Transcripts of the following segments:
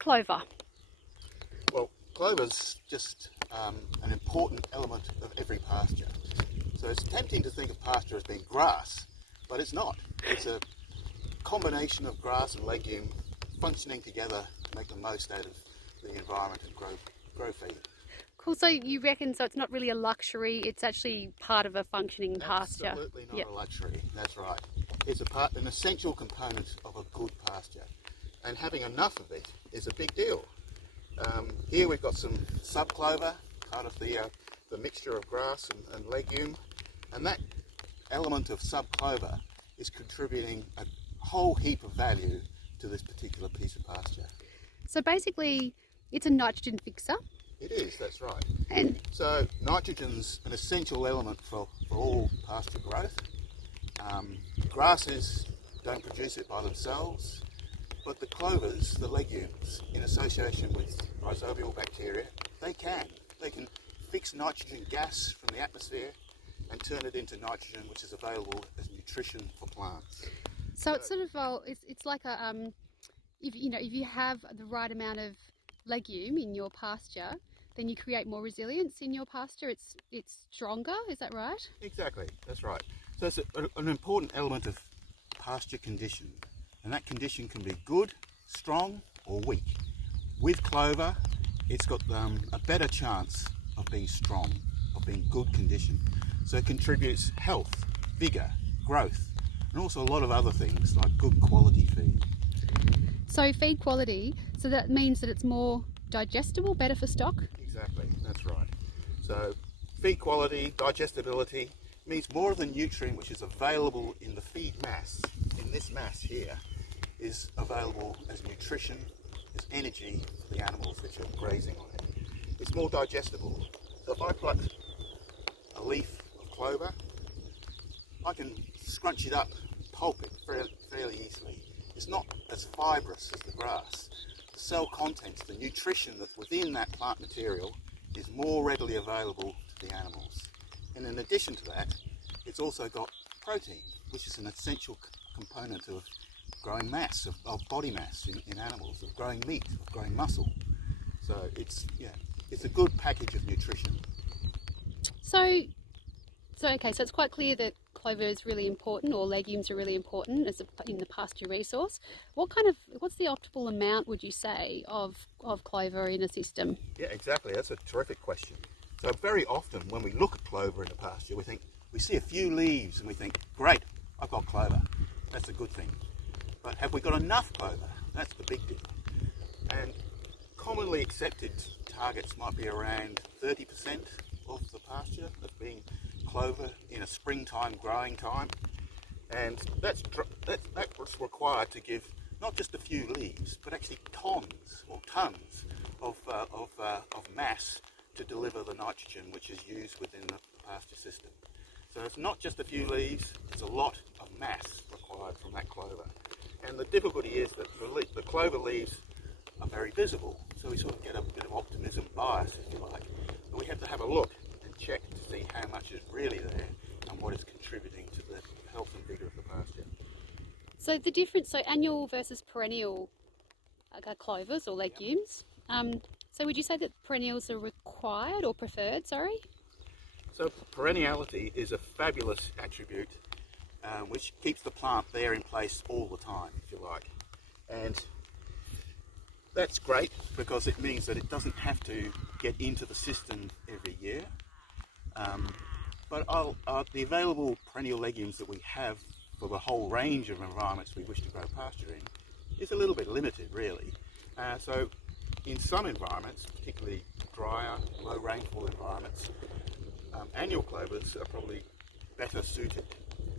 clover? Well, clover's just an important element of every pasture. So it's tempting to think of pasture as being grass, but it's not. It's a combination of grass and legume functioning together to make the most out of the environment and grow feed. Cool, so you reckon so it's not really a luxury, it's actually part of a functioning pasture? Absolutely not a luxury, that's right. It's an essential component of a good pasture. And having enough of it is a big deal. Here we've got some subclover, part of the mixture of grass and legume, and that element of subclover is contributing a whole heap of value to this particular piece of pasture. So basically, it's a nitrogen fixer. It is, that's right. And so nitrogen's an essential element for all pasture growth. Grasses don't produce it by themselves, but the clovers, the legumes, in association with rhizobial bacteria, they can fix nitrogen gas from the atmosphere and turn it into nitrogen, which is available as nutrition for plants. So it's sort of it's like a if you have the right amount of legume in your pasture, then you create more resilience in your pasture. It's stronger. Is that right? Exactly, that's right. So it's an important element of pasture condition, and that condition can be good, strong, or weak. With clover, it's got a better chance of being strong, of being good condition. So it contributes health, vigour, growth, and also a lot of other things like good quality feed. So feed quality, so that means that it's more digestible, better for stock? Exactly, that's right. So feed quality, digestibility, means more of the nutrient which is available in the feed mass, in this mass here, is available as nutrition, as energy for the animals which are grazing on it. It's more digestible. So if I pluck a leaf of clover, I can scrunch it up, pulp it fairly easily. It's not as fibrous as the grass. The cell contents, the nutrition that's within that plant material is more readily available to the animals. And in addition to that, it's also got protein, which is an essential component of growing mass, of body mass in animals, of growing meat, of growing muscle. So it's a good package of nutrition. So it's quite clear that clover is really important, or legumes are really important in the pasture resource. What's the optimal amount, would you say, of clover in a system? Yeah, exactly. That's a terrific question. So very often when we look at clover in a pasture, we see a few leaves and we think, great, I've got clover. That's a good thing. But have we got enough clover? That's the big deal. And commonly accepted targets might be around 30% of the pasture as being clover in a springtime growing time. And that's what's required to give not just a few leaves, but actually tons of mass to deliver the nitrogen which is used within the pasture system. So it's not just a few leaves, it's a lot of mass required from that clover. And the difficulty is that the clover leaves are very visible, so we sort of get a bit of optimism bias, if you like. But we have to have a look and check to see how much is really there and what is contributing to the health and vigour of the pasture. So the difference, so annual versus perennial clovers or legumes. So would you say that perennials are required or preferred, sorry? So perenniality is a fabulous attribute which keeps the plant there in place all the time, if you like. And that's great because it means that it doesn't have to get into the system every year. But the available perennial legumes that we have for the whole range of environments we wish to grow pasture in is a little bit limited, really. So in some environments, particularly drier, low rainfall environments, annual clovers are probably better suited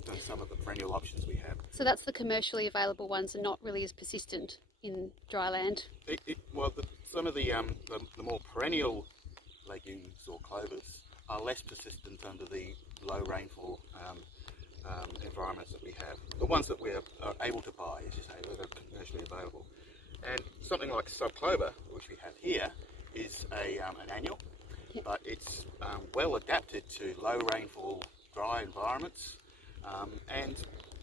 than some of the perennial options we have. So that's the commercially available ones and not really as persistent in dry land? Some of the more perennial legumes or clovers are less persistent under the low rainfall environments that we have. The ones that we are able to buy, as you say, that are commercially available. And something like subclover, which we have here, is an annual, but it's well adapted to low rainfall, dry environments, and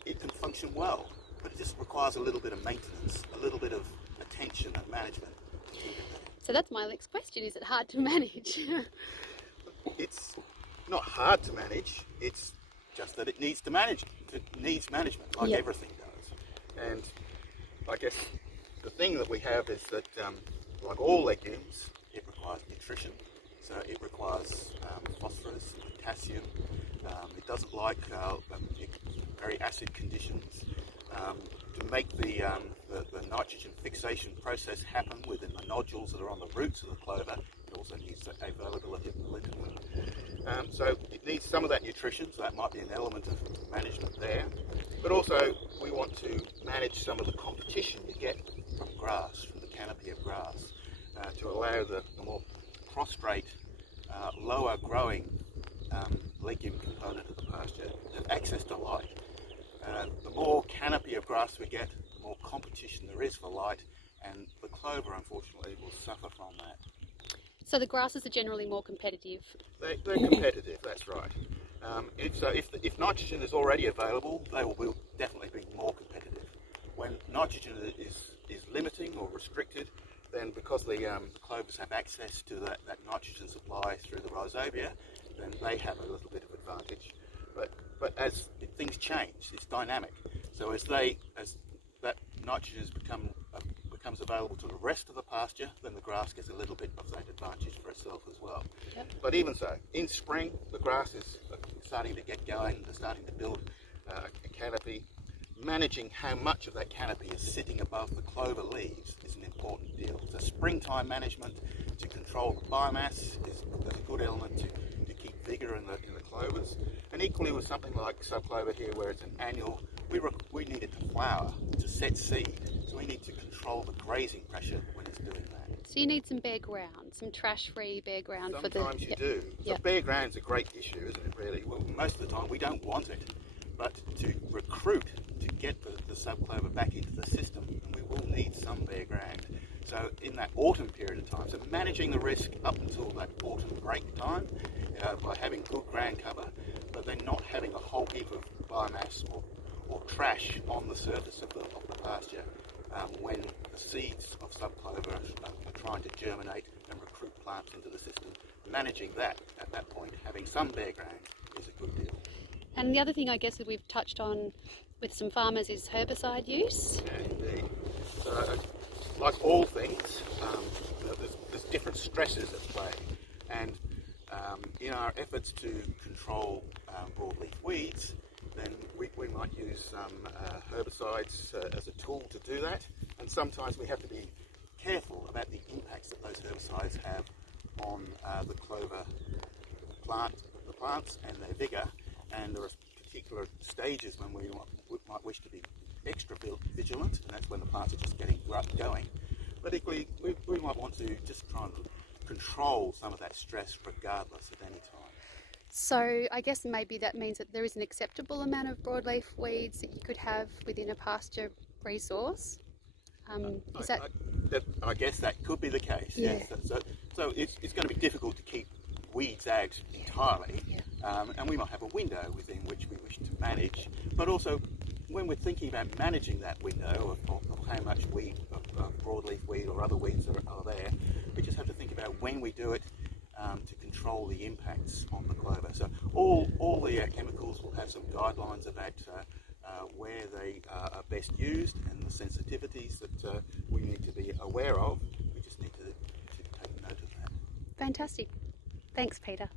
it can function well. But it just requires a little bit of maintenance, a little bit of attention and management. keeping that. So that's my next question. Is it hard to manage? It's not hard to manage. It's just that it needs to manage. It needs management, like Yep. everything does. And I guess the thing that we have is that, like all legumes, it requires nutrition. So it requires phosphorus, potassium. It doesn't like very acid conditions. To make the nitrogen fixation process happen within the nodules that are on the roots of the clover, it also needs the availability of molybdenum. So it needs some of that nutrition, so that might be an element of management there. But also we want to manage some of the competition you get from grass, from the canopy of grass, to allow the more prostrate, lower growing legume component of the pasture to have access to light. The more canopy of grass we get, the more competition there is for light, and the clover, unfortunately, will suffer from that. So the grasses are generally more competitive. They're competitive, that's right. If nitrogen is already available, they will definitely be more competitive. When nitrogen is limiting or restricted, then because the clovers have access to that nitrogen supply through the rhizobia, then they have a little bit of advantage. But as things change, it's dynamic. So as that nitrogen becomes available to the rest of the pasture, then the grass gets a little bit of that advantage for itself as well. Yep. But even so, in spring, the grass is starting to get going. They're starting to build a canopy. Managing how much of that canopy is sitting above the clover leaves is an important deal. So springtime management to control the biomass is a good element to keep vigour in the clovers. And equally with something like subclover here, where it's an annual, we need it to flower, to set seed. So we need to control the grazing pressure when it's doing that. So you need some bare ground, some trash-free bare ground for the... Sometimes you do. So Yep. bare ground's a great issue, isn't it, really? Well, most of the time we don't want it. But to recruit, to get the subclover back into the system, we will need some bare ground. So in that autumn period of time, so managing the risk up until that autumn break time by having good ground cover, but then not having a whole heap of biomass or trash on the surface of the pasture when the seeds of subclover are trying to germinate and recruit plants into the system. Managing that at that point, having some bare ground, is a good deal. And the other thing I guess that we've touched on with some farmers is herbicide use. Yeah, indeed. So, like all things, there's different stresses at play, and in our efforts to control broadleaf weeds, then we might use some herbicides as a tool to do that, and sometimes we have to be careful about the impacts that those herbicides have on the clover plants and their vigour, and there are particular stages when we might wish to be extra vigilant, and that's when the plants are just getting going. But equally, we might want to just try and control some of that stress regardless at any time. So I guess maybe that means that there is an acceptable amount of broadleaf weeds that you could have within a pasture resource. Is that... I guess that could be the case, Yeah. yes. So it's going to be difficult to keep weeds out entirely, Yeah. and we might have a window within which we wish to manage, but also when we're thinking about managing that window of how much weed, broadleaf weed or other weeds are there, we just have to think about when we do it to control the impacts on the clover. So all the chemicals will have some guidelines about where they are best used and the sensitivities that we need to be aware of. We just need to take note of that. Fantastic. Thanks, Peter.